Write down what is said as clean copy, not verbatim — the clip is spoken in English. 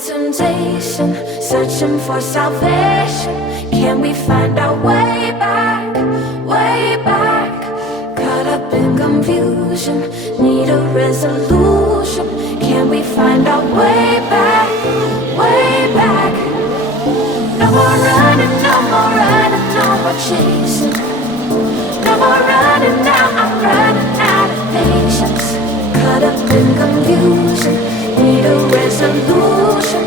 temptation, searching for salvation. Can we find our way back, way back? Caught up in confusion, need a resolution. Can we find our way back, way back? No more running, no more running, no more chasing. No more running now, I'm running out of patience. Caught up in confusion, need a resolution.